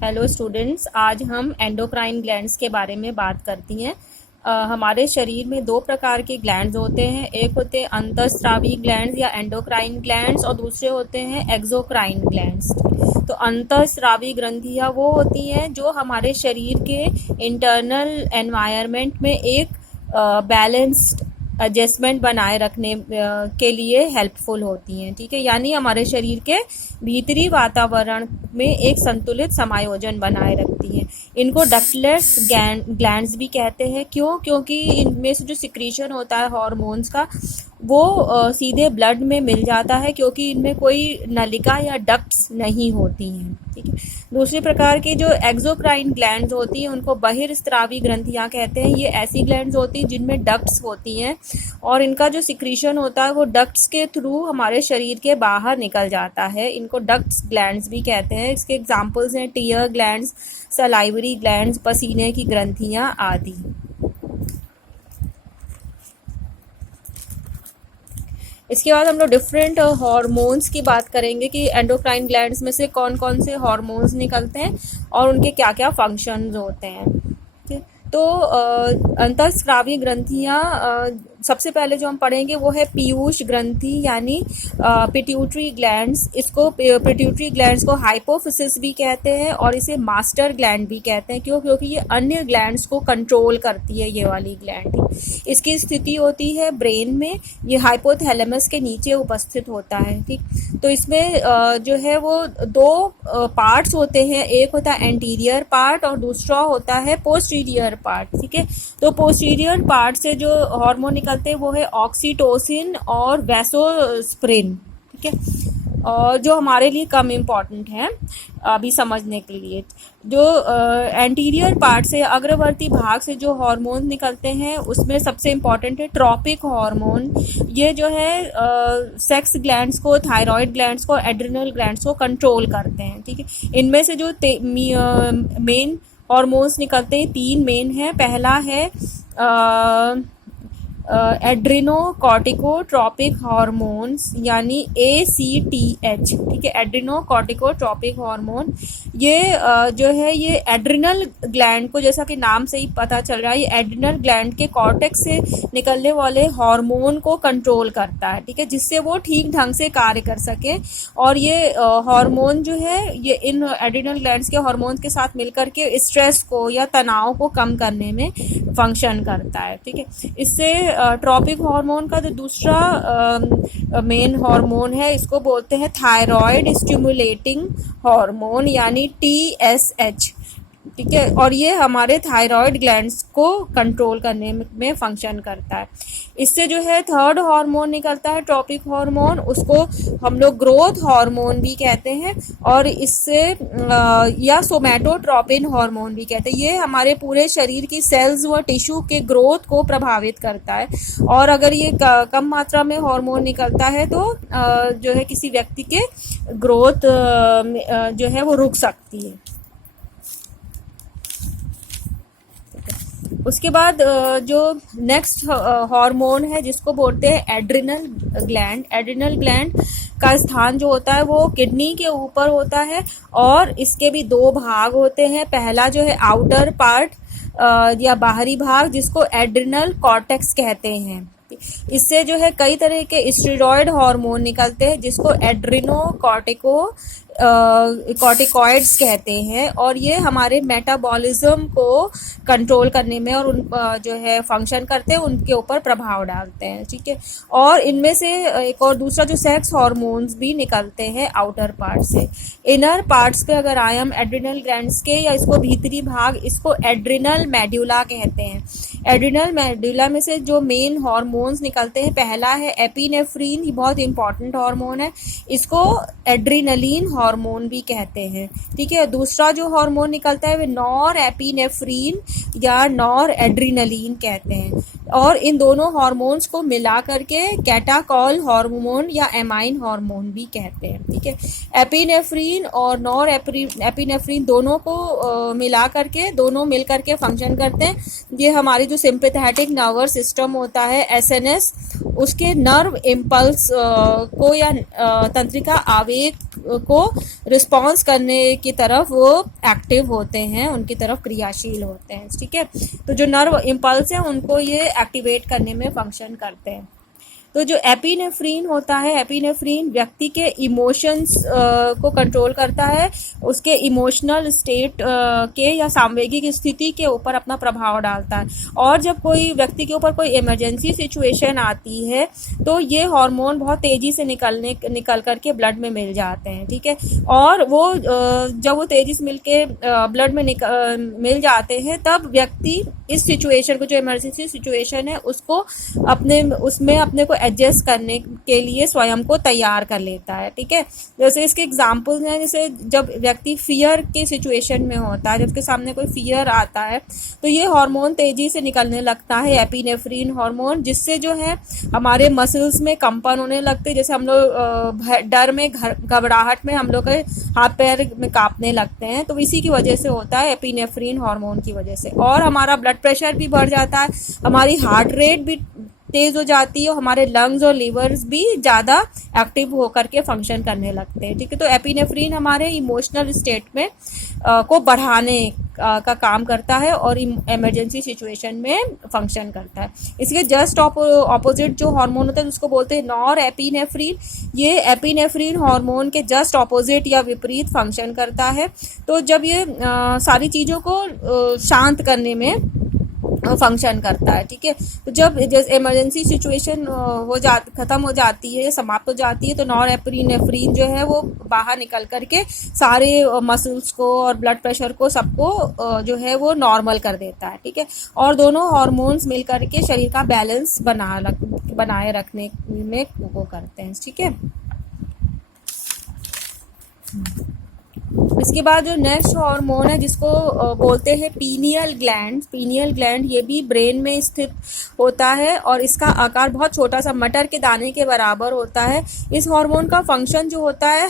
Hello students, आज हम endocrine glands के बारे में बात करती हैं। हमारे शरीर में दो प्रकार के ग्लैंड्स होते हैं। एक होते हैं अंतःस्रावी ग्लैंड्स या एंडोक्राइन ग्लैंड्स और दूसरे होते हैं एक्सोक्राइन ग्लैंड्स। तो अंतःस्रावी ग्रंथियां वो होती हैं जो हमारे शरीर के इंटरनल एनवायरनमेंट में एक बैलेंस्ड एडजस्टमेंट बनाए रखने के लिए हेल्पफुल होती हैं। ठीक है, यानी हमारे शरीर के भीतरी वातावरण में एक संतुलित समायोजन बनाए रखती हैं। इनको डक्टलेस ग्लैंड्स भी कहते हैं। क्यों? क्योंकि इनमें से जो सिक्रीशन होता है हार्मोन्स का वो सीधे ब्लड में मिल जाता है, क्योंकि इनमें कोई नलिका या डक्ट्स नहीं होती हैं। ठीक है। दूसरे प्रकार की जो एक्सोक्राइन ग्लैंड्स होती हैं उनको बहिर्स्रावी ग्रंथियां कहते हैं। ये ऐसी ग्लैंड्स होती हैं जिनमें डक्ट्स होती हैं और इनका जो सिक्रीशन होता है वो डक्ट्स के थ्रू हमारे शरीर के बाहर निकल जाता है। इनको डक्ट्स ग्लैंड्स भी कहते हैं। इसके एग्जाम्पल्स हैं टीयर ग्लैंड्स, सलाइवरी ग्लैंड्स, पसीने की ग्रंथियां आदि। इसके बाद हम लोग डिफरेंट हार्मोन्स की बात करेंगे कि एंडोक्राइन ग्लैंड्स में से कौन कौन से हार्मोन्स निकलते हैं और उनके क्या क्या फंक्शंस होते हैं। ठीक है, तो अंतःस्रावी ग्रंथियां सबसे पहले जो हम पढ़ेंगे वो है पीयूष ग्रंथि यानी पिट्यूटरी ग्लैंड्स। इसको पिट्यूटरी ग्लैंड्स को हाइपोफिसिस भी कहते हैं और इसे मास्टर ग्लैंड भी कहते हैं। क्यों? क्योंकि ये अन्य ग्लैंड्स को कंट्रोल करती है, ये वाली ग्लैंड। इसकी स्थिति होती है ब्रेन में। ये हाइपोथैलेमस के नीचे उपस्थित होता है। ठीक, तो इसमें जो है वो दो पार्ट्स होते हैं। एक होता है एंटीरियर पार्ट और दूसरा होता है पोस्टीरियर पार्ट। ठीक है, तो पोस्टीरियर पार्ट से जो हार्मोन निकलते हैं वो है ऑक्सीटोसिन और वैसोस्प्रिन। ठीक है, और जो हमारे लिए कम इम्पॉर्टेंट है अभी समझने के लिए। जो एंटीरियर पार्ट से अग्रवर्ती भाग से जो हार्मोन निकलते हैं उसमें सबसे इम्पॉर्टेंट है ट्रॉपिक हार्मोन। ये जो है सेक्स ग्लैंड्स को, थायराइड ग्लैंड्स को, एड्रिनल ग्लैंड्स को कंट्रोल करते हैं। ठीक है, इनमें से जो मेन हार्मोन्स निकलते हैं, तीन मेन हैं। पहला है एड्रिनोकॉर्टिकोट्रॉपिक हार्मोन्स यानी ACTH। ठीक है, एड्रिनोकॉर्टिकोट्रॉपिक हार्मोन ये जो है ये एड्रिनल ग्लैंड को, जैसा कि नाम से ही पता चल रहा है, ये एड्रिनल ग्लैंड के कॉर्टेक्स से निकलने वाले हार्मोन को कंट्रोल करता है। ठीक है, जिससे वो ठीक ढंग से कार्य कर सके। और ये हार्मोन जो है ये इन एड्रिनल ग्लैंड्स के हार्मोन के साथ मिलकर के स्ट्रेस को या तनाव को कम करने में फंक्शन करता है। ठीक है, इससे ट्रॉपिक हार्मोन का जो दूसरा मेन हार्मोन है इसको बोलते हैं थायराइड स्टिमुलेटिंग हार्मोन यानी TSH। ठीक है, और ये हमारे थायराइड ग्लैंड्स को कंट्रोल करने में फंक्शन करता है। इससे जो है थर्ड हार्मोन निकलता है ट्रॉपिक हार्मोन, उसको हम लोग ग्रोथ हार्मोन भी कहते हैं और इससे या सोमैटोट्रोपिन हार्मोन भी कहते हैं। ये हमारे पूरे शरीर की सेल्स व टिश्यू के ग्रोथ को प्रभावित करता है। और अगर ये कम मात्रा में हार्मोन निकलता है तो जो है किसी व्यक्ति के ग्रोथ जो है वो रुक सकती है। उसके बाद जो नेक्स्ट हार्मोन है जिसको बोलते हैं एड्रिनल ग्लैंड। एड्रिनल ग्लैंड का स्थान जो होता है वो किडनी के ऊपर होता है और इसके भी दो भाग होते हैं। पहला जो है आउटर पार्ट या बाहरी भाग जिसको एड्रिनल कॉर्टेक्स कहते हैं। इससे जो है कई तरह के स्टेरॉयड हार्मोन निकलते हैं जिसको कॉर्टिकॉइड्स कहते हैं और ये हमारे मेटाबॉलिज्म को कंट्रोल करने में और उन जो है फंक्शन करते हैं, उनके ऊपर प्रभाव डालते हैं। ठीक है, और इनमें से एक और दूसरा जो सेक्स हार्मोन्स भी निकलते हैं आउटर पार्ट से। इनर पार्ट्स के अगर आए हम एड्रिनल ग्लैंड्स के या इसको भीतरी भाग, इसको एड्रिनल मेड्यूला कहते हैं। एड्रिनल मेड्यूला में से जो मेन हार्मोन्स निकलते हैं, पहला है एपिनेफ्रीन। ये बहुत इंपॉर्टेंट हार्मोन है, इसको एड्रिनलिन हार्मोन भी कहते हैं। ठीक है, दूसरा जो हार्मोन निकलता है वो नॉर एपिनेफ्रीन या नॉर एड्रिनलिन कहते हैं। और इन दोनों हार्मोन्स को मिला करके कैटाकॉल हार्मोन या एमाइन हार्मोन भी कहते हैं। ठीक है, एपिनेफ्रीन और नॉर एपिनेफ्रीन दोनों को मिला करके, दोनों मिल करके फंक्शन करते हैं। ये हमारी जो सिंपैथेटिक नर्वस सिस्टम होता है SNS, उसके नर्व इम्पल्स को या तंत्रिका आवेग को रिस्पॉन्स करने की तरफ वो एक्टिव होते हैं, उनकी तरफ क्रियाशील होते हैं, ठीक है। तो जो नर्व इम्पल्स है उनको ये एक्टिवेट करने में फंक्शन करते हैं। तो जो एपिनेफ्रीन होता है, एपिनेफ्रीन व्यक्ति के इमोशंस को कंट्रोल करता है, उसके इमोशनल स्टेट के या सामवेगिक स्थिति के ऊपर अपना प्रभाव डालता है। और जब कोई व्यक्ति के ऊपर कोई इमरजेंसी सिचुएशन आती है तो ये हार्मोन बहुत तेज़ी से निकल करके ब्लड में मिल जाते हैं, ठीक है। और वो जब वो तेज़ी से मिल के ब्लड में मिल जाते हैं तब व्यक्ति इस सिचुएशन को, जो इमरजेंसी सिचुएशन है, उसको अपने को एडजस्ट करने के लिए स्वयं को तैयार कर लेता है, ठीक है। जैसे इसके एग्जांपल्स हैं, जैसे जब व्यक्ति फियर के सिचुएशन में होता है, जब उसके सामने कोई फियर आता है तो ये हार्मोन तेजी से निकलने लगता है, एपिनेफ्रीन हार्मोन, जिससे जो है हमारे मसल्स में कंपन होने लगते हैं। जैसे हम लोग डर में, घबराहट में हम लोग के हाथ पैर में कांपने लगते हैं, तो इसी की वजह से होता है, एपिनेफ्रीन हार्मोन की वजह से। और हमारा ब्लड प्रेशर भी बढ़ जाता है, हमारी हार्ट रेट भी तेज हो जाती है, हमारे लंग्स और लिवर्स भी ज़्यादा एक्टिव होकर के फंक्शन करने लगते हैं, ठीक है। तो एपिनेफ्रीन हमारे इमोशनल स्टेट में को बढ़ाने का काम करता है और इमरजेंसी सिचुएशन में फंक्शन करता है। इसके जस्ट ऑपोजिट जो हार्मोन होता है उसको बोलते हैं नॉर एपिनेफ्रीन। ये एपिनेफ्रीन हार्मोन के जस्ट ऑपोजिट या विपरीत फंक्शन करता है। तो जब ये सारी चीज़ों को शांत करने में फंक्शन करता है, ठीक है। तो जब जैसे इमरजेंसी सिचुएशन खत्म हो जाती है, समाप्त हो जाती है, तो नॉरएपिनेफ्रीन जो है वो बाहर निकल करके सारे मसल्स को और ब्लड प्रेशर को, सबको जो है वो नॉर्मल कर देता है, ठीक है। और दोनों हार्मोन्स मिल करके शरीर का बैलेंस बनाए रखने में वो करते हैं, ठीक है। इसके बाद जो नेक्स्ट हार्मोन है जिसको बोलते हैं पीनियल ग्लैंड। पीनियल ग्लैंड ये भी ब्रेन में स्थित होता है और इसका आकार बहुत छोटा सा मटर के दाने के बराबर होता है। इस हार्मोन का फंक्शन जो होता है,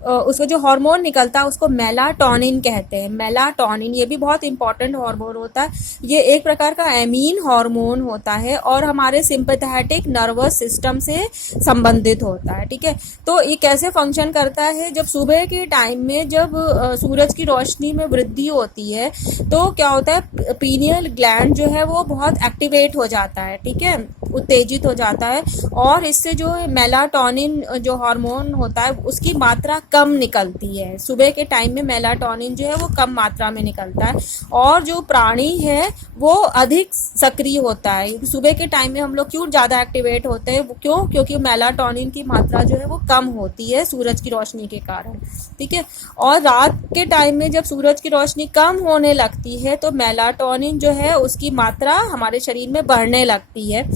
उसको जो हार्मोन निकलता है उसको मेलाटोनिन कहते हैं। मेलाटोनिन ये भी बहुत इंपॉर्टेंट हार्मोन होता है। ये एक प्रकार का एमीन हार्मोन होता है और हमारे सिंपैथेटिक नर्वस सिस्टम से संबंधित होता है, ठीक है। तो ये कैसे फंक्शन करता है, जब सुबह के टाइम में जब सूरज की रोशनी में वृद्धि होती है तो क्या होता है, पीनियल ग्लैंड जो है वो बहुत एक्टिवेट हो जाता है, ठीक है, उत्तेजित हो जाता है। और इससे जो मेलाटोनिन जो हार्मोन होता है उसकी मात्रा कम निकलती है। सुबह के टाइम में मेलाटोनिन जो है वो कम मात्रा में निकलता है और जो प्राणी है वो अधिक सक्रिय होता है। सुबह के टाइम में हम लोग क्यों ज़्यादा एक्टिवेट होते हैं, क्योंकि मेलाटोनिन की मात्रा जो है वो कम होती है सूरज की रोशनी के कारण, ठीक है। और रात के टाइम में जब सूरज की रोशनी कम होने लगती है तो मेलाटोनिन जो है उसकी मात्रा हमारे शरीर में बढ़ने लगती है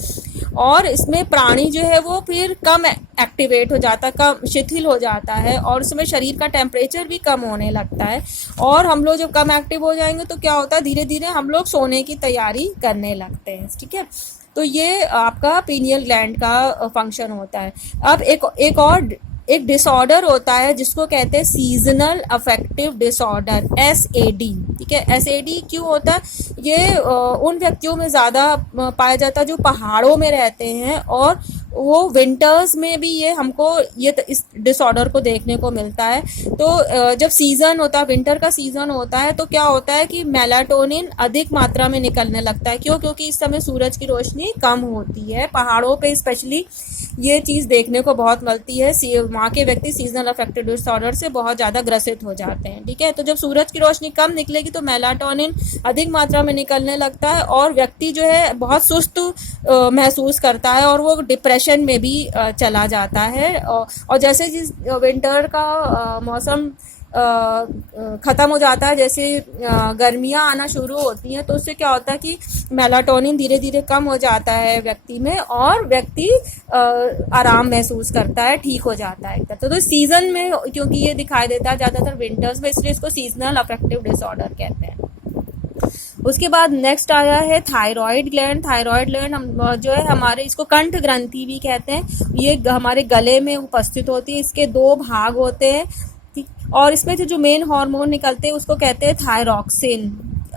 और इसमें प्राणी जो है वो फिर कम एक्टिवेट हो जाता है, कम शिथिल हो जाता है और उसमें शरीर का टेम्परेचर भी कम होने लगता है। और हम लोग जब कम एक्टिव हो जाएंगे तो क्या होता है, धीरे धीरे हम लोग सोने की तैयारी करने लगते हैं, ठीक है। तो ये आपका पीनियल ग्लैंड का फंक्शन होता है। अब एक डिसऑर्डर होता है जिसको कहते हैं सीजनल अफेक्टिव डिसऑर्डर, SAD, ठीक है। SAD क्यों होता है, ये उन व्यक्तियों में ज़्यादा पाया जाता है जो पहाड़ों में रहते हैं और वो विंटर्स में भी ये हमको इस डिसऑर्डर को देखने को मिलता है। तो जब सीज़न होता है, विंटर का सीज़न होता है, तो क्या होता है कि मेलाटोनिन अधिक मात्रा में निकलने लगता है। क्योंकि इस समय सूरज की रोशनी कम होती है, पहाड़ों पे स्पेशली ये चीज़ देखने को बहुत मिलती है। वहाँ के व्यक्ति सीजनल अफेक्टिव डिसऑर्डर से बहुत ज़्यादा ग्रसित हो जाते हैं, ठीक है। तो जब सूरज की रोशनी कम निकलेगी तो मेलाटोनिन अधिक मात्रा में निकलने लगता है और व्यक्ति जो है बहुत सुस्त महसूस करता है और वो डिप्रेशन में भी चला जाता है। और जैसे जिस विंटर का मौसम ख़त्म हो जाता है, जैसे गर्मियाँ आना शुरू होती हैं, तो उससे क्या होता है कि मेलाटोनिन धीरे धीरे कम हो जाता है व्यक्ति में और व्यक्ति आराम महसूस करता है, ठीक हो जाता है एकदम। तो सीज़न में क्योंकि ये दिखाई देता है ज़्यादातर विंटर्स में, इसलिए इसको सीजनल अफेक्टिव डिसऑर्डर कहते हैं। उसके बाद नेक्स्ट आया है थायराइड ग्लैंड। थायराइड ग्लैंड हम जो है हमारे, इसको कंठ ग्रंथि भी कहते हैं। ये हमारे गले में उपस्थित होती है। इसके 2 भाग होते हैं, ठीक। और इसमें जो मेन हार्मोन निकलते हैं उसको कहते हैं थायरॉक्सिन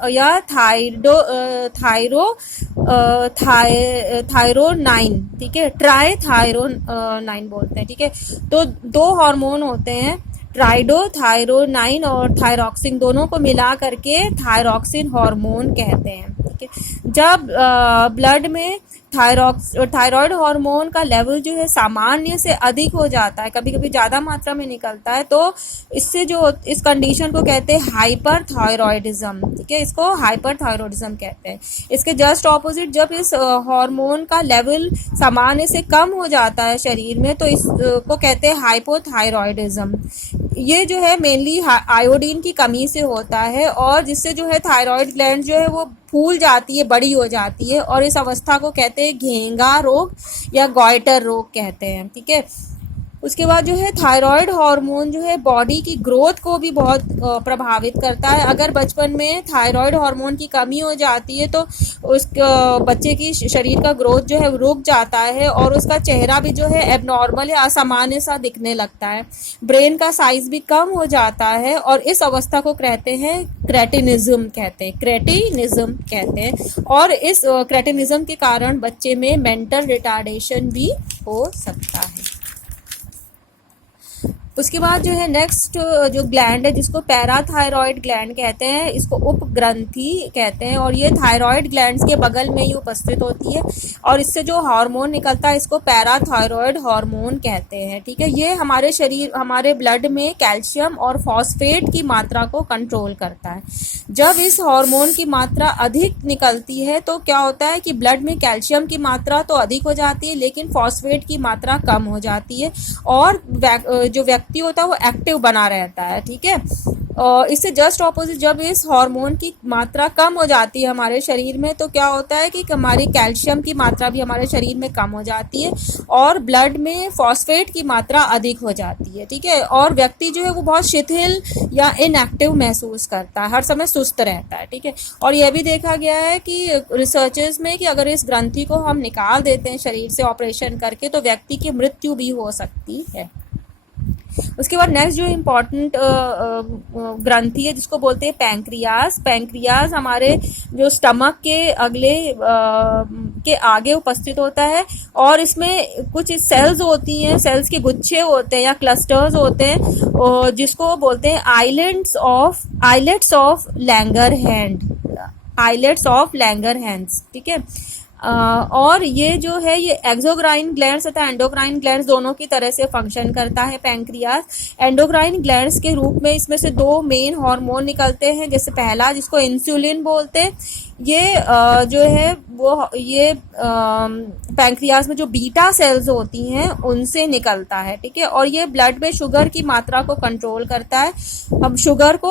या थायरोक्सिन, थायरोनाइन, ठीक है, ट्राई थायरोनाइन बोलते हैं, ठीक है। तो दो हार्मोन होते हैं, ट्राइडोथायरोनाइन और थायरॉक्सिन, दोनों को मिला करके थायरॉक्सिन हार्मोन कहते हैं, ठीक है। जब ब्लड में थायराइड हार्मोन का लेवल जो है सामान्य से अधिक हो जाता है, कभी कभी ज़्यादा मात्रा में निकलता है, तो इससे जो इस कंडीशन को कहते हैं हाइपर थायरॉयडिज्म, ठीक है, इसको हाइपर थायरॉयडिज्म कहते हैं। इसके जस्ट ऑपोजिट जब इस हार्मोन का लेवल सामान्य से कम हो जाता है शरीर में, तो इसको कहते हैं हाइपोथायरॉयडिज्म। ये जो है मेनली आयोडीन की कमी से होता है, और जिससे जो है थायराइड ग्लैंड जो है वो फूल जाती है, बड़ी हो जाती है, और इस अवस्था को कहते हैं घेंगा रोग या गॉइटर रोग कहते हैं, ठीक है। उसके बाद जो है थायराइड हार्मोन जो है बॉडी की ग्रोथ को भी बहुत प्रभावित करता है। अगर बचपन में थायराइड हार्मोन की कमी हो जाती है तो उस बच्चे की शरीर का ग्रोथ जो है रुक जाता है, और उसका चेहरा भी जो है एबनॉर्मल या असामान्य सा दिखने लगता है। ब्रेन का साइज भी कम हो जाता है, और इस अवस्था को कहते हैं क्रेटिनिज्म कहते हैं, क्रेटिनिज्म कहते हैं। और इस क्रेटिनिज्म के कारण बच्चे में मेंटल रिटार्डेशन भी हो सकता है। उसके बाद जो है नेक्स्ट जो ग्लैंड है जिसको पैराथायरॉयड ग्लैंड कहते हैं, इसको उपग्रंथि कहते हैं, और ये थायरॉयड ग्लैंड्स के बगल में ही उपस्थित होती है, और इससे जो हार्मोन निकलता है इसको पैराथायरॉयड हार्मोन कहते हैं, ठीक है। ये हमारे ब्लड में कैल्शियम और फॉस्फेट की मात्रा को कंट्रोल करता है। जब इस हार्मोन की मात्रा अधिक निकलती है तो क्या होता है कि ब्लड में कैल्शियम की मात्रा तो अधिक हो जाती है, लेकिन फॉस्फेट की मात्रा कम हो जाती है, और जो व्यक्ति होता है वो एक्टिव बना रहता है, ठीक है। इससे जस्ट ऑपोजिट जब इस हार्मोन की मात्रा कम हो जाती है हमारे शरीर में, तो क्या होता है कि हमारी कैल्शियम की मात्रा भी हमारे शरीर में कम हो जाती है, और ब्लड में फॉस्फेट की मात्रा अधिक हो जाती है, ठीक है। और व्यक्ति जो है वो बहुत शिथिल या इनएक्टिव महसूस करता है, हर समय सुस्त रहता है, ठीक है। और यह भी देखा गया है कि रिसर्चेस में कि अगर इस ग्रंथि को हम निकाल देते हैं शरीर से ऑपरेशन करके, तो व्यक्ति की मृत्यु भी हो सकती है। उसके बाद नेक्स्ट जो इम्पोर्टेंट ग्रंथि है जिसको बोलते हैं पैंक्रियाज। पैंक्रियाज हमारे जो स्टमक के के आगे उपस्थित होता है, और इसमें कुछ सेल्स होती हैं, सेल्स के गुच्छे होते हैं या क्लस्टर्स होते हैं, जिसको बोलते हैं आइलेट्स ऑफ लैंगरहैंस, ठीक है। और ये जो है ये एक्सोक्राइन ग्लैंड्स तथा एंडोक्राइन ग्लैंड्स दोनों की तरह से फंक्शन करता है पैंक्रियाज। एंडोक्राइन ग्लैंड्स के रूप में इसमें से दो मेन हार्मोन निकलते हैं, जैसे पहला जिसको इंसुलिन बोलते हैं, ये जो है वो ये पैंक्रियाज में जो बीटा सेल्स होती हैं उनसे निकलता है, ठीक है। और ये ब्लड में शुगर की मात्रा को कंट्रोल करता है, हम शुगर को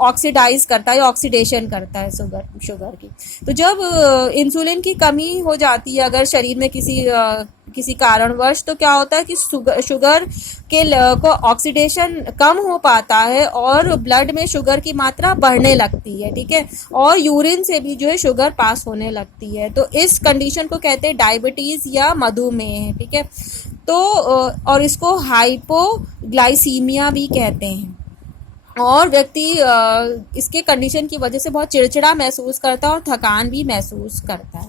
ऑक्सीडाइज करता है, ऑक्सीडेशन करता है शुगर की। तो जब इंसुलिन की कमी हो जाती है अगर शरीर में किसी कारणवश, तो क्या होता है कि शुगर को ऑक्सीडेशन कम हो पाता है, और ब्लड में शुगर की मात्रा बढ़ने लगती है, ठीक है। और यूरिन से भी जो है शुगर पास होने लगती है, तो इस कंडीशन को कहते हैं डायबिटीज या मधुमेह, ठीक है। तो और इसको हाइपोग्लाइसीमिया भी कहते हैं। और व्यक्ति इसके कंडीशन की वजह से बहुत चिड़चिड़ा महसूस करता है और थकान भी महसूस करता है।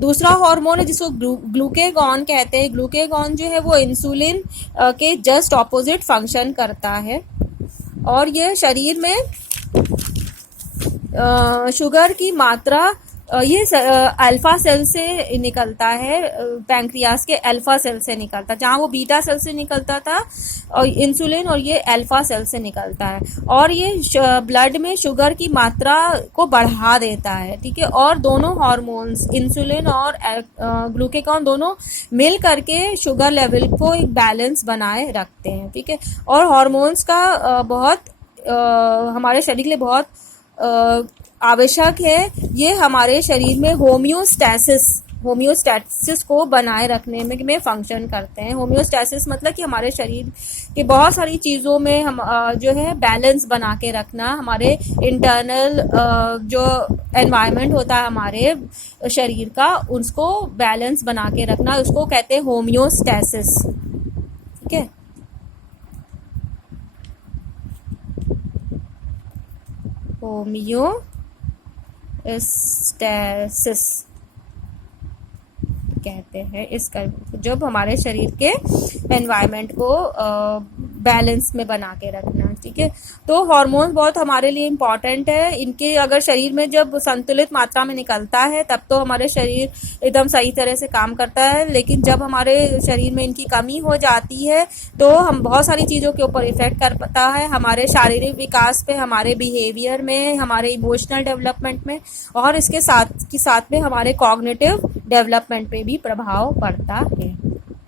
दूसरा हार्मोन है जिसको ग्लूकेगॉन कहते हैं। ग्लूकेगॉन जो है वो इंसुलिन के जस्ट ऑपोजिट फंक्शन करता है, और ये शरीर में शुगर की मात्रा ये अल्फा सेल से निकलता है, पैंक्रियाज के अल्फा सेल से निकलता है, जहाँ वो बीटा सेल से निकलता था और इंसुलिन, और ये अल्फा सेल से निकलता है, और ये ब्लड में शुगर की मात्रा को बढ़ा देता है, ठीक है। और दोनों हार्मोन्स इंसुलिन और ग्लूकेगॉन दोनों मिल करके शुगर लेवल को एक बैलेंस बनाए रखते हैं, ठीक है। और हार्मोन्स का हमारे शरीर के लिए बहुत आवश्यक है। ये हमारे शरीर में होम्योस्टैसिस को बनाए रखने में फंक्शन करते हैं। होम्योस्टैसिस मतलब कि हमारे शरीर के बहुत सारी चीज़ों में हम जो है बैलेंस बना के रखना, हमारे इंटरनल जो एनवायरनमेंट होता है हमारे शरीर का, उसको बैलेंस बना के रखना, उसको कहते हैं होम्योस्टैसिस, ठीक है। होम्योस्टैसिस, कहते हैं जब हमारे शरीर के एनवायरनमेंट को बैलेंस में बना के रखना। ठीक है, तो हार्मोन बहुत हमारे लिए इम्पॉर्टेंट है। इनके अगर शरीर में जब संतुलित मात्रा में निकलता है तब तो हमारे शरीर एकदम सही तरह से काम करता है, लेकिन जब हमारे शरीर में इनकी कमी हो जाती है तो हम बहुत सारी चीज़ों के ऊपर इफेक्ट करता है, हमारे शारीरिक विकास पे, हमारे बिहेवियर में, हमारे इमोशनल डेवलपमेंट में, और इसके साथ में हमारे कॉग्निटिव डेवलपमेंट पे भी प्रभाव पड़ता है।